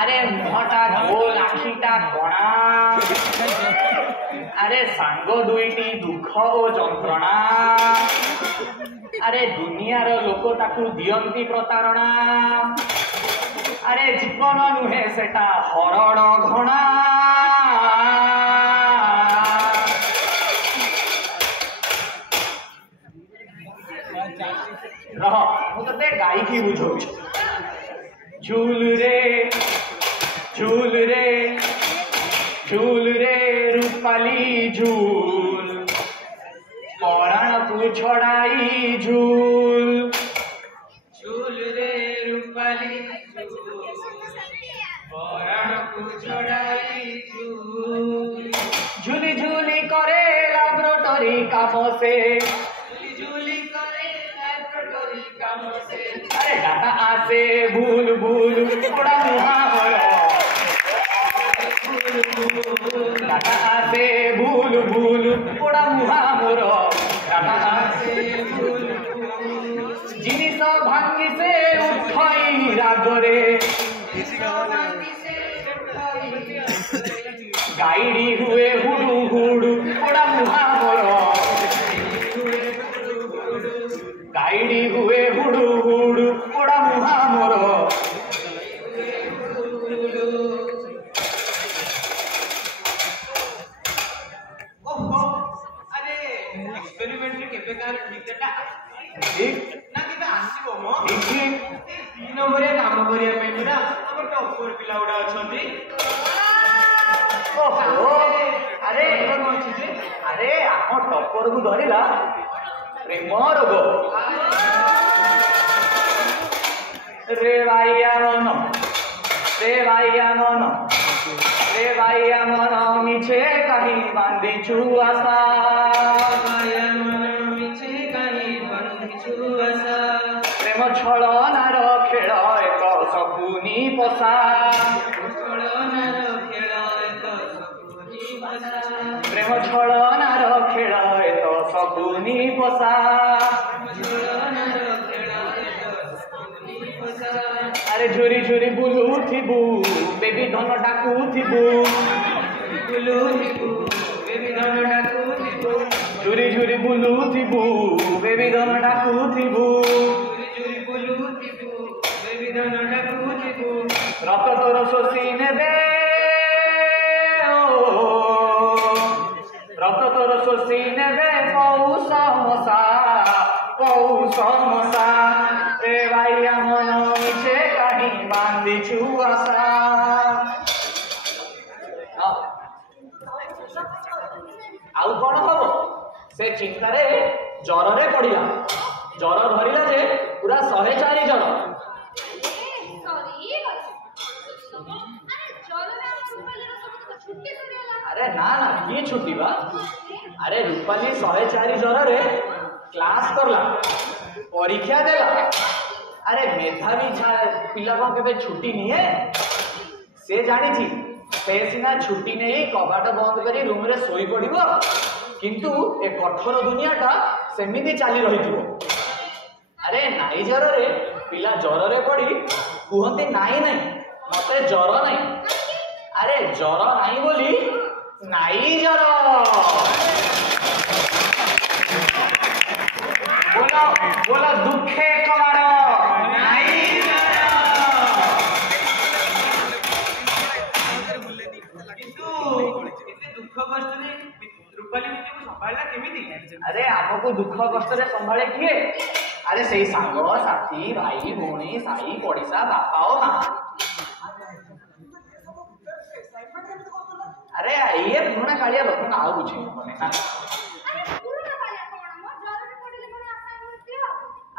अरे मुहटा गोल आखिटा कणा अरे सांग दुईटी दुख ओ जंत्रणा अरे दुनियार लोक ताकू दियंती प्रतारणा अरे जीवन नुहे सेटा हरड़ घणा रह मुझे गाई की बुझो झूल रे रूपाली झूल पराण को छड़ाई झूल रे रूपाली पराण को छड़ाई झूली झूली करे लैबोरेटरी काम से अरे डाटा आसे भूल भूल थोड़ा मुहावरा डाटा आसे भूल भूल थोड़ा मुहावरा डाटा आसे भूल जिनिस भांगी से उठाई रागरे गाइडी हुए हुडू हुडू थोड़ा मुहावरा गाइडी हुए हुडू हुडू थोड़ा मुहावरा टप्पर को धरला प्रेम रोग रे भाइया मन मिछे कहीं बांधी छु आशा प्रेम छलनार खेल एक सकुनी पशा प्रेम छलनार खेल एक सकुनी पशा अरे झुरी झुरी बुलू थिबू बेबी धन डाकू थिबू झुरी झुरी बुलू थिबू बेबी धन डाकू थिबू रत तोर शोषी नेबे रत तोर शोषी नेबे पौष मशा रे भाइया मन मिछे कहीं बांधी छु आशा आउ कौन हम से चिंतार जर रे पड़ा जर धरला जे पूरा 104 जन अरे ना ना किए छुट्टी बा अरे रूपाली 104 जर रे क्लास करला परीक्षा देला अरे मेधावी पिला को केबे छुट्टी नहीं है से जानी से सीना छुट्टी नहीं कबाट बंद करी रूम रे सोई पड़िबो किंतु ए कठोर दुनियाटा सेमिति चली रही अरे नाई जर रे पिला जर रे पड़ी कहते नाई नहीं मते जर नहीं अरे जर नहीं बोली नाई जर बोलो बोलो दुखे कमार नाई दुख कष्ट रूपाली संभाला केमिति अरे आपको दुख कष्ट रे संभाले किए अरे से सांग साथी भाई भौणी साई पड़िसा बापा ओ मां अरे ये पुराना कालिया लोक ना आउ बुझे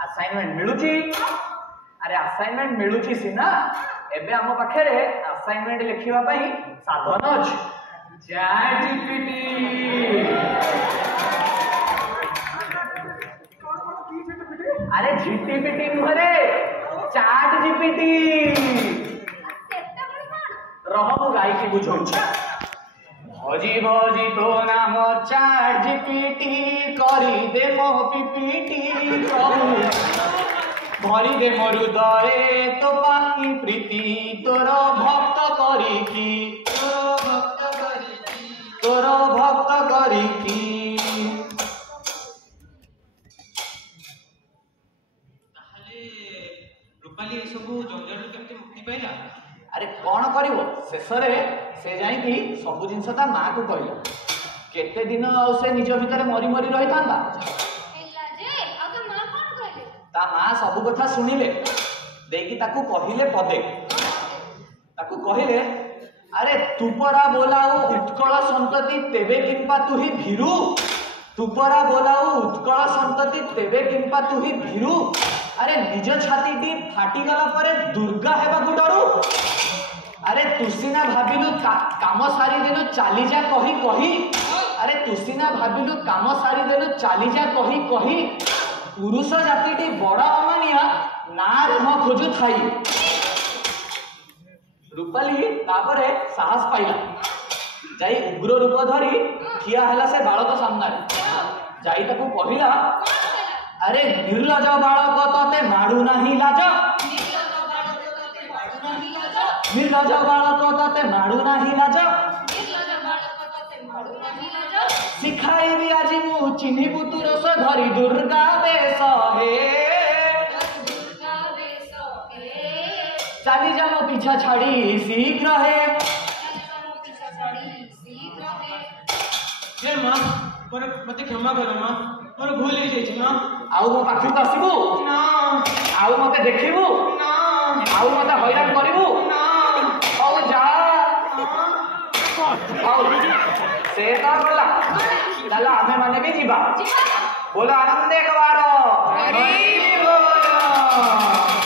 असाइनमेंट मिलुची अरे असाइनमेंट मिलुची सीना एबे हम पाखे रे असाइनमेंट लिखिबा पई साधन अछि चैट जीपीटी अरे जीपीटी नुहरे चैट जीपीटी रह मु गाई की बुझौ भजी भजी तो नाम चैट जीपीटी करी दे मो पीपीटी भरी दे मोर हृदय तो पाई प्रीति तोर भक्ति तोर भक्त करिकी रूपाली ये सब जंजाल केमती मुक्ति पाइला? अरे कौन करिवो शेष से जाई सब जिनस ता माँ को कहला केते दिन से निज भितर मरी मरी रही था ता माँ सब कथा शुणिले देकी ताकू कहिले पदे ताकू कहिले अरे तुपरा बोलाऊ उत्कल संतति तेबे किंपा तु ही भीरु तुपरा बोलाऊ उत्कल संतति तेबे किंपा तु ही भीरु अरे निज छाती टी फाटी गला परे दुर्गा हेबाकू डरू अरे तुसीना भाबिलु काम सारी देनु चाली जा कही कही अरे तुसीना भाबिलु काम सारी देनु चाली जा कही कही पुरुष जाति टी बड़ा अमानिया ना रे म खोजु थाई रूपाली तापरे साहस पाइला जाई उग्र रूप धरी ठिया हला से बालक सामने जाई ताकू कहिला अरे निर्लज बालक तते माडू नाही लाज निर्लज बालक तते माडू नाही लाज सिखाइबी आज मु चिन्हिबु तु रस धरी दुर्गा बेश हे चाली जा मो पीछा छाड़ी शीघ्र है हे मां मते क्षमा करो मां मोर भूल हो जाई मां आउ मो पाखु आसीबू ना आउ मते देखिबू ना आउ मते हैरान करिबू ना आउ जा आउ से ता बोला चला हमें माने भी जीवा बोलो आनंद एक बार हरि बोल।